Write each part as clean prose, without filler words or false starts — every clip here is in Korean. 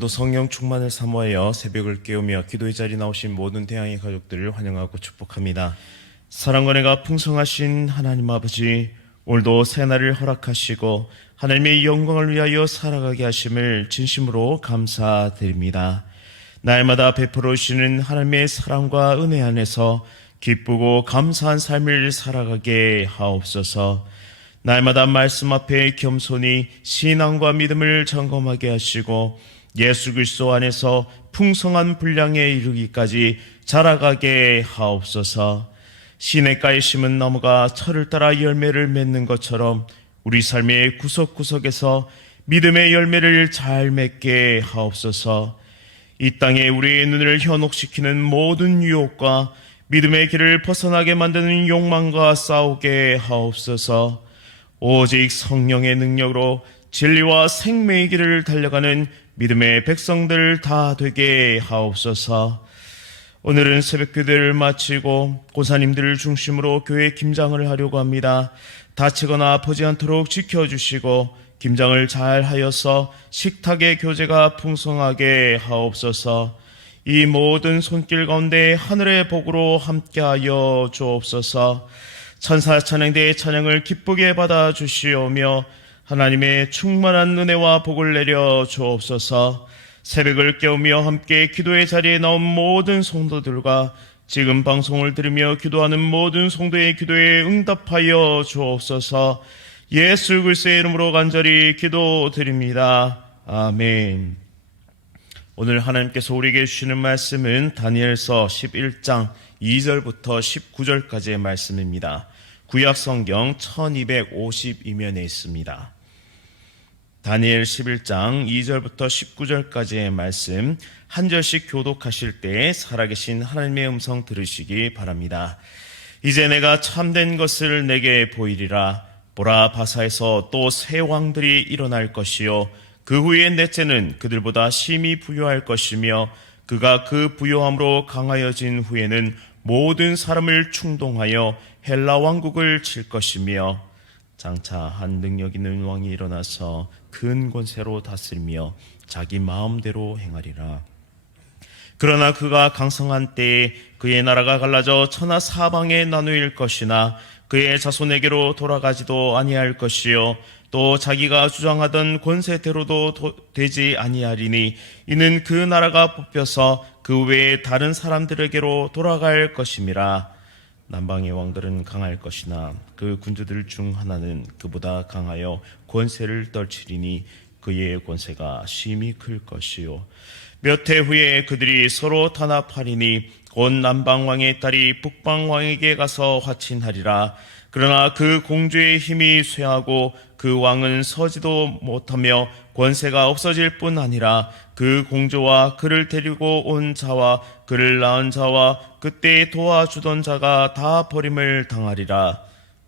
오늘도 성령 충만을 사모하여 새벽을 깨우며 기도의 자리에 나오신 모든 태양의 가족들을 환영하고 축복합니다. 사랑과 은혜가 풍성하신 하나님 아버지, 오늘도 새날을 허락하시고 하나님의 영광을 위하여 살아가게 하심을 진심으로 감사드립니다. 날마다 베풀어 주시는 하나님의 사랑과 은혜 안에서 기쁘고 감사한 삶을 살아가게 하옵소서. 날마다 말씀 앞에 겸손히 신앙과 믿음을 점검하게 하시고 예수 그리스도 안에서 풍성한 분량에 이르기까지 자라가게 하옵소서. 시냇가에 심은 나무가 철을 따라 열매를 맺는 것처럼 우리 삶의 구석구석에서 믿음의 열매를 잘 맺게 하옵소서. 이 땅에 우리의 눈을 현혹시키는 모든 유혹과 믿음의 길을 벗어나게 만드는 욕망과 싸우게 하옵소서. 오직 성령의 능력으로 진리와 생명의 길을 달려가는 믿음의 백성들 다 되게 하옵소서. 오늘은 새벽기도를 마치고 고사님들을 중심으로 교회 김장을 하려고 합니다. 다치거나 아프지 않도록 지켜주시고 김장을 잘 하여서 식탁의 교제가 풍성하게 하옵소서. 이 모든 손길 가운데 하늘의 복으로 함께하여 주옵소서. 천사 찬양대의 찬양을 기쁘게 받아 주시오며 하나님의 충만한 은혜와 복을 내려 주옵소서. 새벽을 깨우며 함께 기도의 자리에 나온 모든 성도들과 지금 방송을 들으며 기도하는 모든 성도의 기도에 응답하여 주옵소서. 예수 그리스도의 이름으로 간절히 기도드립니다. 아멘. 오늘 하나님께서 우리에게 주시는 말씀은 다니엘서 11장 2절부터 19절까지의 말씀입니다. 구약 성경 1252면에 있습니다. 다니엘 11장 2절부터 19절까지의 말씀 한 절씩 교독하실 때 살아계신 하나님의 음성 들으시기 바랍니다. 이제 내가 참된 것을 내게 보이리라. 보라, 바사에서 또 새 왕들이 일어날 것이요 그 후에 넷째는 그들보다 심히 부요할 것이며 그가 그 부요함으로 강하여진 후에는 모든 사람을 충동하여 헬라 왕국을 칠 것이며 장차 한 능력 있는 왕이 일어나서 큰 권세로 다스리며 자기 마음대로 행하리라. 그러나 그가 강성한 때에 그의 나라가 갈라져 천하 사방에 나누일 것이나 그의 자손에게로 돌아가지도 아니할 것이요 또 자기가 주장하던 권세대로도 되지 아니하리니 이는 그 나라가 뽑혀서 그 외에 다른 사람들에게로 돌아갈 것임이라. 남방의 왕들은 강할 것이나 그 군주들 중 하나는 그보다 강하여 권세를 떨치리니 그의 권세가 심히 클 것이요 몇 해 후에 그들이 서로 탄압하리니 곧 남방왕의 딸이 북방왕에게 가서 화친하리라. 그러나 그 공주의 힘이 쇠하고 그 왕은 서지도 못하며 권세가 없어질 뿐 아니라 그 공주와 그를 데리고 온 자와 그를 낳은 자와 그때 도와주던 자가 다 버림을 당하리라.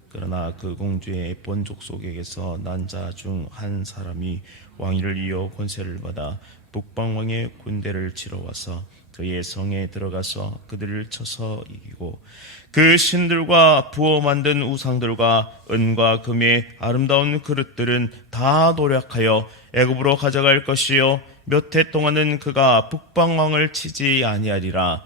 그러나 그 공주의 본족 속에게서 난 자 중 한 사람이 왕위를 이어 권세를 받아 북방왕의 군대를 치러 와서 그의 성에 들어가서 그들을 쳐서 이기고 그 신들과 부어 만든 우상들과 은과 금의 아름다운 그릇들은 다 노력하여 애굽으로 가져갈 것이요 몇 해 동안은 그가 북방왕을 치지 아니하리라.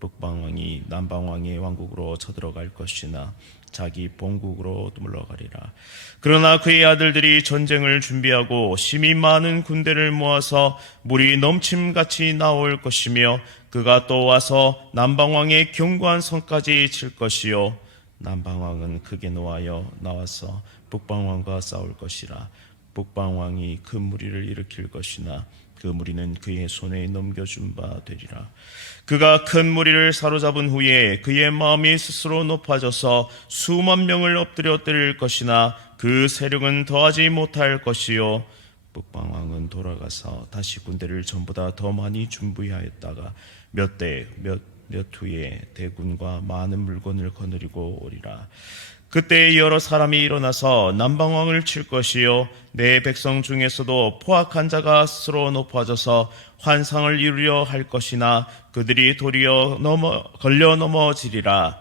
북방왕이 남방왕의 왕국으로 쳐들어갈 것이나 자기 본국으로 물러가리라. 그러나 그의 아들들이 전쟁을 준비하고 심히 많은 군대를 모아서 물이 넘침같이 나올 것이며 그가 또 와서 남방왕의 견고한 성까지 칠 것이요 남방왕은 크게 노하여 나와서 북방왕과 싸울 것이라. 북방왕이 큰 무리를 일으킬 것이나 그 무리는 그의 손에 넘겨준 바 되리라. 그가 큰 무리를 사로잡은 후에 그의 마음이 스스로 높아져서 수만 명을 엎드려 때릴 것이나 그 세력은 더하지 못할 것이요 북방왕은 돌아가서 다시 군대를 전보다 더 많이 준비하였다가 몇 후에 대군과 많은 물건을 거느리고 오리라. 그때 여러 사람이 일어나서 남방왕을 칠 것이요 내 백성 중에서도 포악한 자가 스스로 높아져서 환상을 이루려 할 것이나 그들이 도리어 걸려 넘어지리라.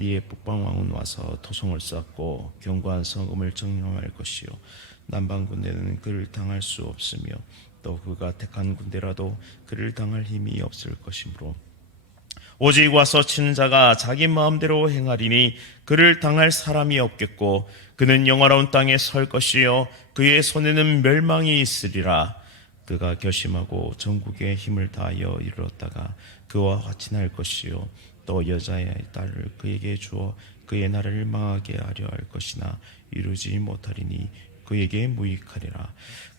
이에 북방왕은 와서 토성을 쌓고 견고한 성읍을 점령할 것이요 남방 군대는 그를 당할 수 없으며 또 그가 택한 군대라도 그를 당할 힘이 없을 것이므로 오직 와서 치는 자가 자기 마음대로 행하리니 그를 당할 사람이 없겠고 그는 영화로운 땅에 설 것이요 그의 손에는 멸망이 있으리라. 그가 결심하고 전국에 힘을 다하여 이르렀다가 그와 화친할 것이요 또 여자의 딸을 그에게 주어 그의 나라를 망하게 하려 할 것이나 이루지 못하리니 그에게 무익하리라.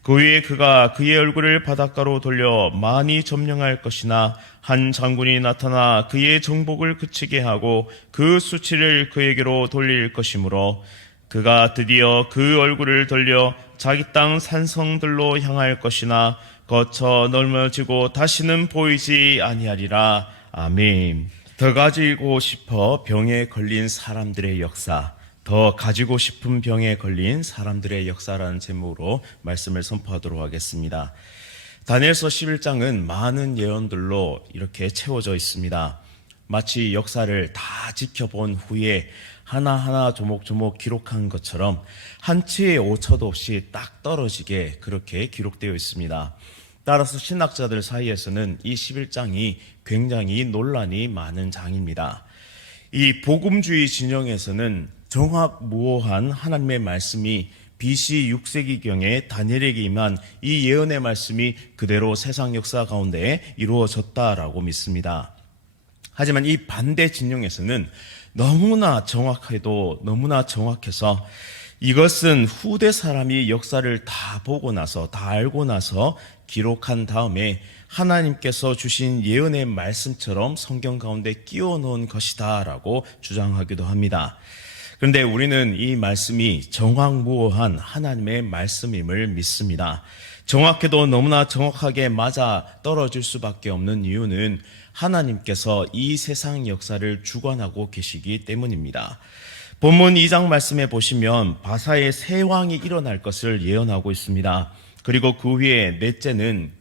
그 후에 그가 그의 얼굴을 바닷가로 돌려 많이 점령할 것이나 한 장군이 나타나 그의 정복을 그치게 하고 그 수치를 그에게로 돌릴 것이므로 그가 드디어 그 얼굴을 돌려 자기 땅 산성들로 향할 것이나 거쳐 넓어지고 다시는 보이지 아니하리라. 아멘. 더 가지고 싶어 병에 걸린 사람들의 역사, 더 가지고 싶은 병에 걸린 사람들의 역사라는 제목으로 말씀을 선포하도록 하겠습니다. 다니엘서 11장은 많은 예언들로 이렇게 채워져 있습니다. 마치 역사를 다 지켜본 후에 하나하나 조목조목 기록한 것처럼 한치의 오차도 없이 딱 떨어지게 그렇게 기록되어 있습니다. 따라서 신학자들 사이에서는 이 11장이 굉장히 논란이 많은 장입니다. 이 복음주의 진영에서는 정확무오한 하나님의 말씀이 BC 6세기경에 다니엘에게 임한 이 예언의 말씀이 그대로 세상 역사 가운데 이루어졌다라고 믿습니다. 하지만 이 반대 진영에서는 너무나 정확해도 너무나 정확해서 이것은 후대 사람이 역사를 다 보고 나서 다 알고 나서 기록한 다음에 하나님께서 주신 예언의 말씀처럼 성경 가운데 끼워 놓은 것이다 라고 주장하기도 합니다. 그런데 우리는 이 말씀이 정확무오한 하나님의 말씀임을 믿습니다. 정확해도 너무나 정확하게 맞아 떨어질 수밖에 없는 이유는 하나님께서 이 세상 역사를 주관하고 계시기 때문입니다. 본문 2장 말씀에 보시면 바사의 새 왕이 일어날 것을 예언하고 있습니다. 그리고 그 후에 넷째는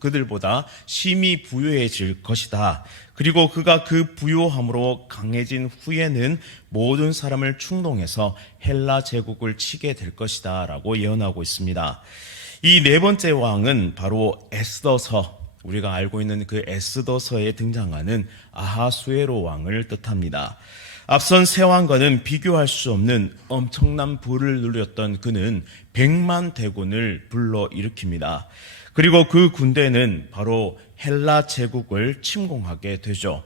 그들보다 심히 부유해질 것이다. 그리고 그가 그 부유함으로 강해진 후에는 모든 사람을 충동해서 헬라 제국을 치게 될 것이다 라고 예언하고 있습니다. 이 네 번째 왕은 바로 에스더서, 우리가 알고 있는 그 에스더서에 등장하는 아하수에로 왕을 뜻합니다. 앞선 세 왕과는 비교할 수 없는 엄청난 부를 누렸던 그는 100만 대군을 불러일으킵니다. 그리고 그 군대는 바로 헬라 제국을 침공하게 되죠.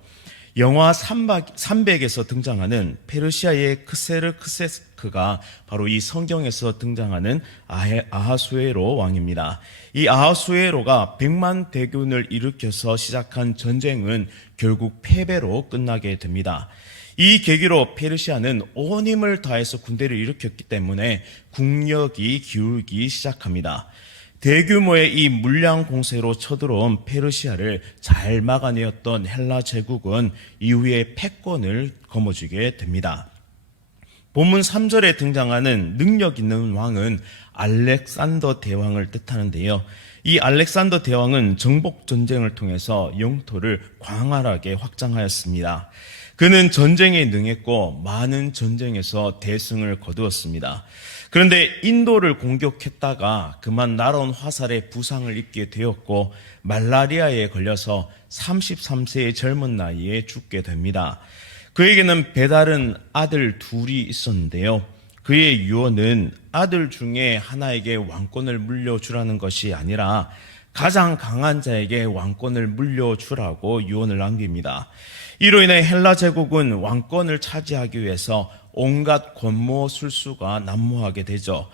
영화 300에서 등장하는 페르시아의 크세르크세스크가 바로 이 성경에서 등장하는 아하수에로 왕입니다. 이 아하수에로가 100만 대군을 일으켜서 시작한 전쟁은 결국 패배로 끝나게 됩니다. 이 계기로 페르시아는 온 힘을 다해서 군대를 일으켰기 때문에 국력이 기울기 시작합니다. 대규모의 이 물량 공세로 쳐들어온 페르시아를 잘 막아내었던 헬라 제국은 이후에 패권을 거머쥐게 됩니다. 본문 3절에 등장하는 능력 있는 왕은 알렉산더 대왕을 뜻하는데요. 이 알렉산더 대왕은 정복 전쟁을 통해서 영토를 광활하게 확장하였습니다. 그는 전쟁에 능했고 많은 전쟁에서 대승을 거두었습니다. 그런데 인도를 공격했다가 그만 날아온 화살에 부상을 입게 되었고 말라리아에 걸려서 33세의 젊은 나이에 죽게 됩니다. 그에게는 배다른 아들 둘이 있었는데요. 그의 유언은 아들 중에 하나에게 왕권을 물려주라는 것이 아니라 가장 강한 자에게 왕권을 물려주라고 유언을 남깁니다. 이로 인해 헬라 제국은 왕권을 차지하기 위해서 온갖 권모술수가 난무하게 되죠.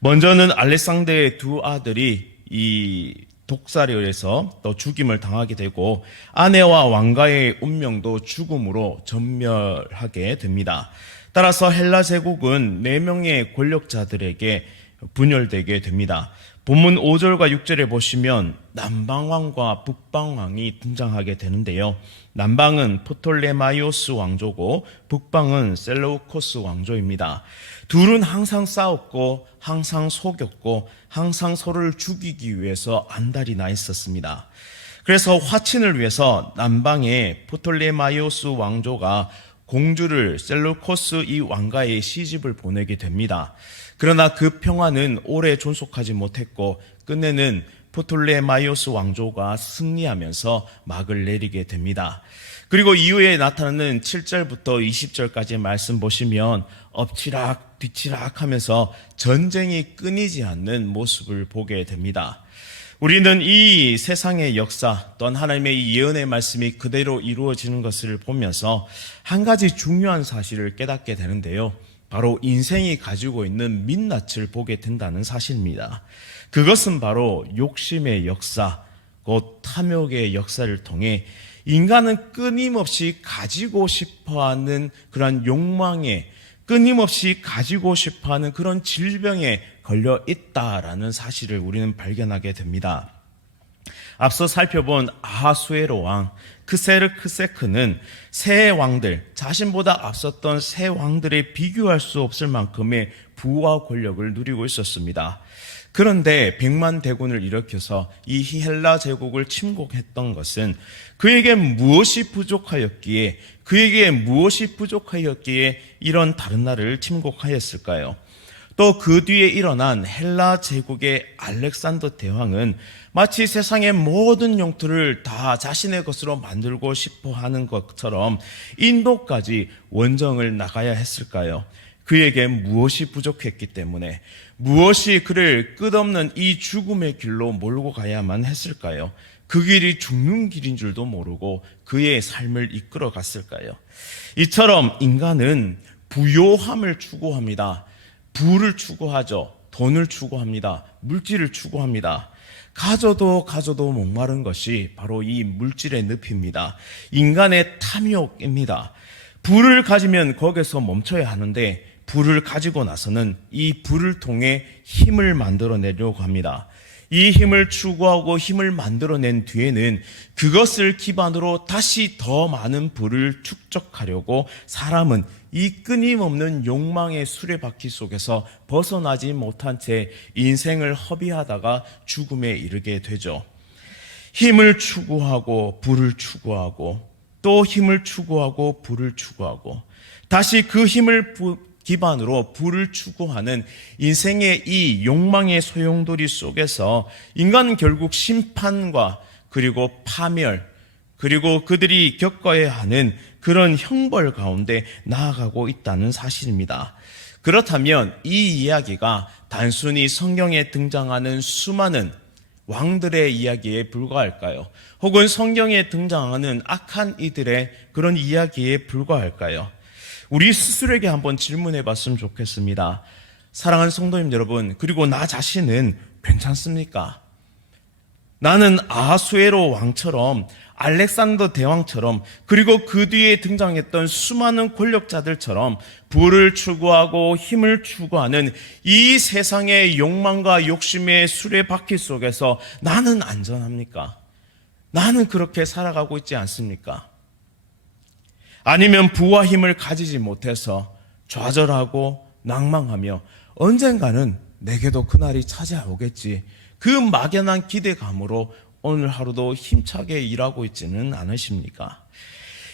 먼저는 알렉산더의 두 아들이 이 독살에 의해서 또 죽임을 당하게 되고 아내와 왕가의 운명도 죽음으로 전멸하게 됩니다. 따라서 헬라 제국은 4명의 권력자들에게 분열되게 됩니다. 본문 5절과 6절에 보시면 남방왕과 북방왕이 등장하게 되는데요. 남방은 포톨레마이오스 왕조고 북방은 셀레우코스 왕조입니다. 둘은 항상 싸웠고 항상 속였고 항상 서로를 죽이기 위해서 안달이 나 있었습니다. 그래서 화친을 위해서 남방의 포톨레마이오스 왕조가 공주를 셀루코스 이 왕가에 시집을 보내게 됩니다. 그러나 그 평화는 오래 존속하지 못했고 끝내는 프톨레마이오스 왕조가 승리하면서 막을 내리게 됩니다. 그리고 이후에 나타나는 7절부터 20절까지 말씀 보시면 엎치락 뒤치락 하면서 전쟁이 끊이지 않는 모습을 보게 됩니다. 우리는 이 세상의 역사 또한 하나님의 이 예언의 말씀이 그대로 이루어지는 것을 보면서 한 가지 중요한 사실을 깨닫게 되는데요. 바로 인생이 가지고 있는 민낯을 보게 된다는 사실입니다. 그것은 바로 욕심의 역사, 곧 탐욕의 역사를 통해 인간은 끊임없이 가지고 싶어하는 그런 욕망에, 끊임없이 가지고 싶어하는 그런 질병에 걸려 있다라는 사실을 우리는 발견하게 됩니다. 앞서 살펴본 아하수에로 왕 크세르크세크는 새 왕들, 자신보다 앞섰던 새 왕들에 비교할 수 없을 만큼의 부와 권력을 누리고 있었습니다. 그런데 100만 대군을 일으켜서 이 헬라 제국을 침공했던 것은 그에게 무엇이 부족하였기에 이런 다른 나라를 침공하였을까요? 또 그 뒤에 일어난 헬라 제국의 알렉산더 대왕은 마치 세상의 모든 영토를 다 자신의 것으로 만들고 싶어 하는 것처럼 인도까지 원정을 나가야 했을까요? 그에게 무엇이 부족했기 때문에, 무엇이 그를 끝없는 이 죽음의 길로 몰고 가야만 했을까요? 그 길이 죽는 길인 줄도 모르고 그의 삶을 이끌어 갔을까요? 이처럼 인간은 부요함을 추구합니다. 부를 추구하죠. 돈을 추구합니다. 물질을 추구합니다. 가져도 목마른 것이 바로 이 물질의 늪입니다. 인간의 탐욕입니다. 부를 가지면 거기서 멈춰야 하는데 부를 가지고 나서는 이 부를 통해 힘을 만들어내려고 합니다. 이 힘을 추구하고 힘을 만들어낸 뒤에는 그것을 기반으로 다시 더 많은 부를 축적하려고 사람은 이 끊임없는 욕망의 수레바퀴 속에서 벗어나지 못한 채 인생을 허비하다가 죽음에 이르게 되죠. 힘을 추구하고 부를 추구하고 또 힘을 추구하고 부를 추구하고 다시 그 힘을 기반으로 부를 추구하는 인생의 이 욕망의 소용돌이 속에서 인간은 결국 심판과 그리고 파멸, 그리고 그들이 겪어야 하는 그런 형벌 가운데 나아가고 있다는 사실입니다. 그렇다면 이 이야기가 단순히 성경에 등장하는 수많은 왕들의 이야기에 불과할까요? 혹은 성경에 등장하는 악한 이들의 그런 이야기에 불과할까요? 우리 스스로에게 한번 질문해 봤으면 좋겠습니다. 사랑하는 성도님 여러분, 그리고 나 자신은 괜찮습니까? 나는 아하수에로 왕처럼, 알렉산더 대왕처럼, 그리고 그 뒤에 등장했던 수많은 권력자들처럼 부를 추구하고 힘을 추구하는 이 세상의 욕망과 욕심의 수레바퀴 속에서 나는 안전합니까? 나는 그렇게 살아가고 있지 않습니까? 아니면 부와 힘을 가지지 못해서 좌절하고 낭망하며 언젠가는 내게도 그날이 찾아오겠지, 그 막연한 기대감으로 오늘 하루도 힘차게 일하고 있지는 않으십니까?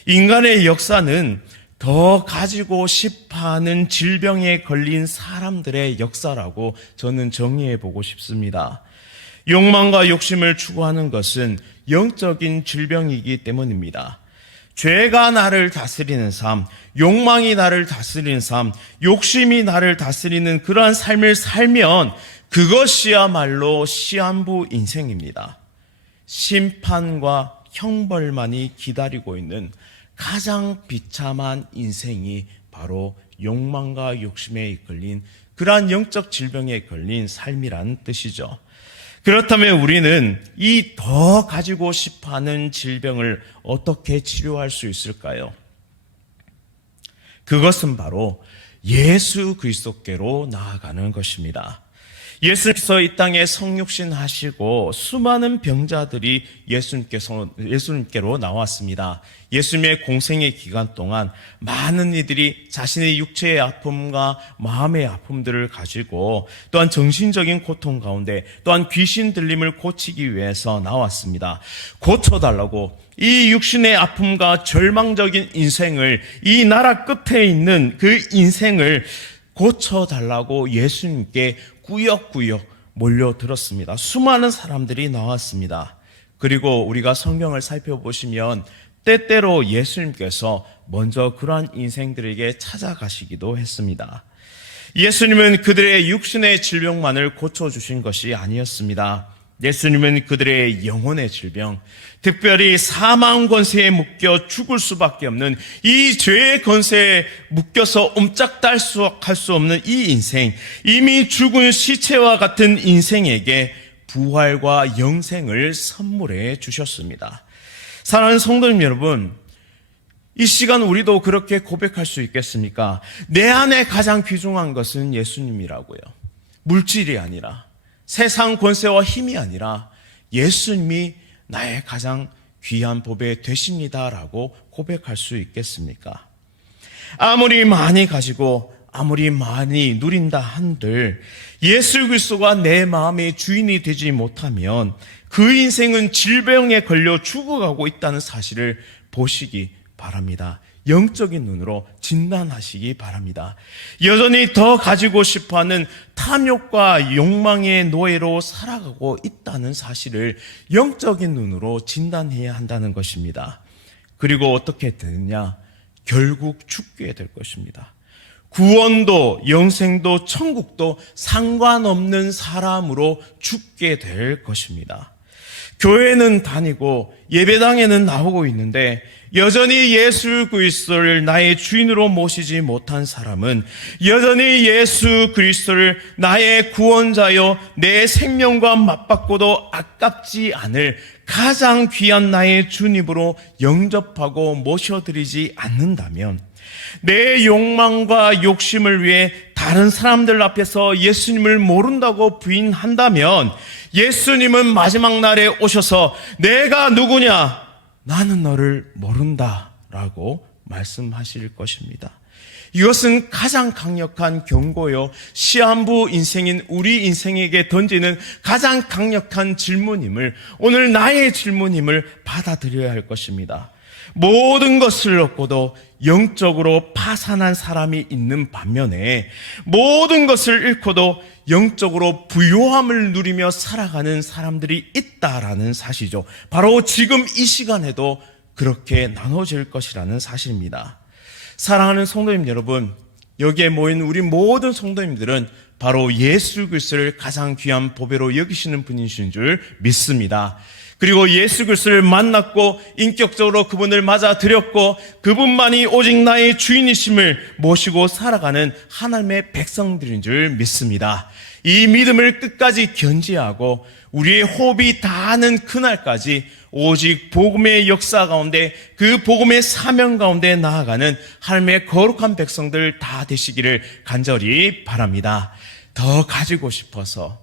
인간의 역사는 더 가지고 싶어하는 질병에 걸린 사람들의 역사라고 저는 정의해 보고 싶습니다. 욕망과 욕심을 추구하는 것은 영적인 질병이기 때문입니다. 죄가 나를 다스리는 삶, 욕망이 나를 다스리는 삶, 욕심이 나를 다스리는 그러한 삶을 살면 그것이야말로 시한부 인생입니다. 심판과 형벌만이 기다리고 있는 가장 비참한 인생이 바로 욕망과 욕심에 이끌린 그러한 영적 질병에 걸린 삶이라는 뜻이죠. 그렇다면 우리는 이 더 가지고 싶어하는 질병을 어떻게 치료할 수 있을까요? 그것은 바로 예수 그리스도께로 나아가는 것입니다. 예수님께서 이 땅에 성육신 하시고 수많은 병자들이 예수님께로 나왔습니다. 예수님의 공생의 기간 동안 많은 이들이 자신의 육체의 아픔과 마음의 아픔들을 가지고 또한 정신적인 고통 가운데 또한 귀신 들림을 고치기 위해서 나왔습니다. 고쳐달라고 이 육신의 아픔과 절망적인 인생을, 이 나라 끝에 있는 그 인생을 고쳐달라고 예수님께 꾸역꾸역 몰려들었습니다. 수많은 사람들이 나왔습니다. 그리고 우리가 성경을 살펴보시면 때때로 예수님께서 먼저 그러한 인생들에게 찾아가시기도 했습니다. 예수님은 그들의 육신의 질병만을 고쳐주신 것이 아니었습니다. 예수님은 그들의 영혼의 질병, 특별히 사망 권세에 묶여 죽을 수밖에 없는 이 죄의 권세에 묶여서 옴짝달싹할 수 없는 이 인생, 이미 죽은 시체와 같은 인생에게 부활과 영생을 선물해 주셨습니다. 사랑하는 성도님 여러분, 이 시간 우리도 그렇게 고백할 수 있겠습니까? 내 안에 가장 귀중한 것은 예수님이라고요. 물질이 아니라, 세상 권세와 힘이 아니라 예수님이 나의 가장 귀한 보배 되십니다라고 고백할 수 있겠습니까? 아무리 많이 가지고 아무리 많이 누린다 한들 예수 그리스도가 내 마음의 주인이 되지 못하면 그 인생은 질병에 걸려 죽어가고 있다는 사실을 보시기 바랍니다. 영적인 눈으로 진단하시기 바랍니다. 여전히 더 가지고 싶어하는 탐욕과 욕망의 노예로 살아가고 있다는 사실을 영적인 눈으로 진단해야 한다는 것입니다. 그리고 어떻게 되느냐? 결국 죽게 될 것입니다. 구원도 영생도 천국도 상관없는 사람으로 죽게 될 것입니다. 교회는 다니고 예배당에는 나오고 있는데 여전히 예수 그리스도를 나의 주인으로 모시지 못한 사람은 여전히 예수 그리스도를 나의 구원자여 내 생명과 맞바꿔도 아깝지 않을 가장 귀한 나의 주님으로 영접하고 모셔드리지 않는다면, 내 욕망과 욕심을 위해 다른 사람들 앞에서 예수님을 모른다고 부인한다면 예수님은 마지막 날에 오셔서 내가 누구냐? 나는 너를 모른다라고 말씀하실 것입니다. 이것은 가장 강력한 경고요, 시한부 인생인 우리 인생에게 던지는 가장 강력한 질문임을, 오늘 나의 질문임을 받아들여야 할 것입니다. 모든 것을 얻고도 영적으로 파산한 사람이 있는 반면에 모든 것을 잃고도 영적으로 부요함을 누리며 살아가는 사람들이 있다라는 사실이죠. 바로 지금 이 시간에도 그렇게 나눠질 것이라는 사실입니다. 사랑하는 성도님 여러분, 여기에 모인 우리 모든 성도님들은 바로 예수 그리스도를 가장 귀한 보배로 여기시는 분이신 줄 믿습니다. 그리고 예수 그리스도를 만났고 인격적으로 그분을 맞아들였고 그분만이 오직 나의 주인이심을 모시고 살아가는 하나님의 백성들인 줄 믿습니다. 이 믿음을 끝까지 견지하고 우리의 호흡이 닿는 그날까지 오직 복음의 역사 가운데, 그 복음의 사명 가운데 나아가는 하나님의 거룩한 백성들 다 되시기를 간절히 바랍니다. 더 가지고 싶어서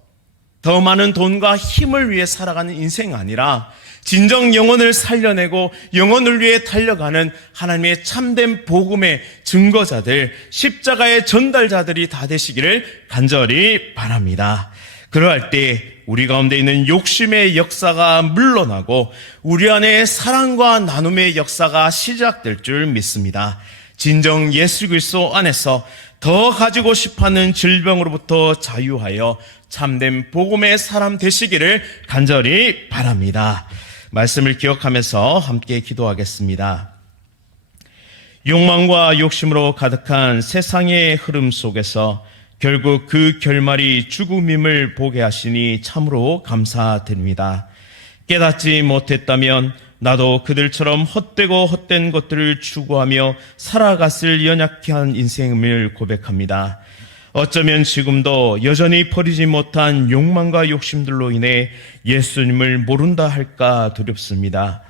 더 많은 돈과 힘을 위해 살아가는 인생 아니라 진정 영혼을 살려내고 영혼을 위해 달려가는 하나님의 참된 복음의 증거자들, 십자가의 전달자들이 다 되시기를 간절히 바랍니다. 그러할 때 우리 가운데 있는 욕심의 역사가 물러나고 우리 안에 사랑과 나눔의 역사가 시작될 줄 믿습니다. 진정 예수 그리스도 안에서 더 가지고 싶어하는 질병으로부터 자유하여 참된 복음의 사람 되시기를 간절히 바랍니다. 말씀을 기억하면서 함께 기도하겠습니다. 욕망과 욕심으로 가득한 세상의 흐름 속에서 결국 그 결말이 죽음임을 보게 하시니 참으로 감사드립니다. 깨닫지 못했다면 나도 그들처럼 헛되고 헛된 것들을 추구하며 살아갔을 연약한 인생임을 고백합니다. 어쩌면 지금도 여전히 버리지 못한 욕망과 욕심들로 인해 예수님을 모른다 할까 두렵습니다.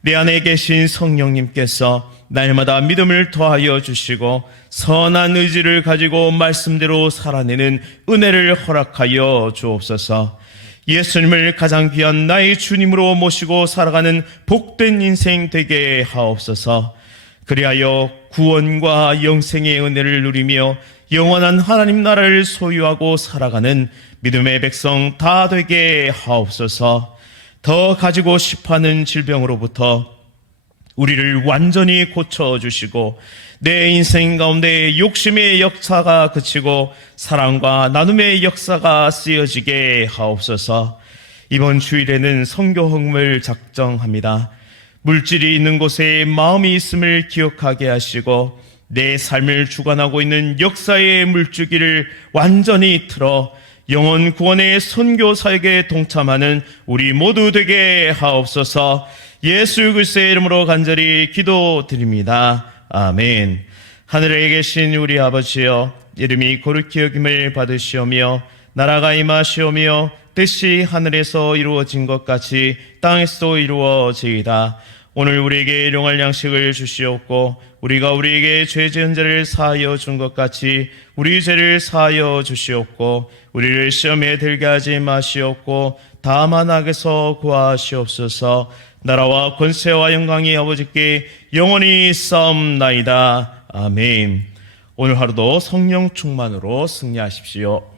내 안에 계신 성령님께서 날마다 믿음을 더하여 주시고 선한 의지를 가지고 말씀대로 살아내는 은혜를 허락하여 주옵소서. 예수님을 가장 귀한 나의 주님으로 모시고 살아가는 복된 인생 되게 하옵소서. 그리하여 구원과 영생의 은혜를 누리며 영원한 하나님 나라를 소유하고 살아가는 믿음의 백성 다 되게 하옵소서. 더 가지고 싶어하는 질병으로부터 우리를 완전히 고쳐주시고 내 인생 가운데 욕심의 역사가 그치고 사랑과 나눔의 역사가 쓰여지게 하옵소서. 이번 주일에는 선교 헌금을 작정합니다. 물질이 있는 곳에 마음이 있음을 기억하게 하시고 내 삶을 주관하고 있는 역사의 물주기를 완전히 틀어 영혼 구원의 선교 사역에 동참하는 우리 모두 되게 하옵소서. 예수 그리스도의 이름으로 간절히 기도드립니다. 아멘. 하늘에 계신 우리 아버지여, 이름이 거룩히 여김을 받으시오며 나라가 임하시오며 뜻이 하늘에서 이루어진 것 같이 땅에서도 이루어지이다. 오늘 우리에게 일용할 양식을 주시옵고 우리가 우리에게 죄 지은 자를 사하여 준 것 같이 우리 죄를 사하여 주시옵고 우리를 시험에 들게 하지 마시옵고 다만 악에서 구하시옵소서. 나라와 권세와 영광이 아버지께 영원히 싸움나이다. 아멘. 오늘 하루도 성령 충만으로 승리하십시오.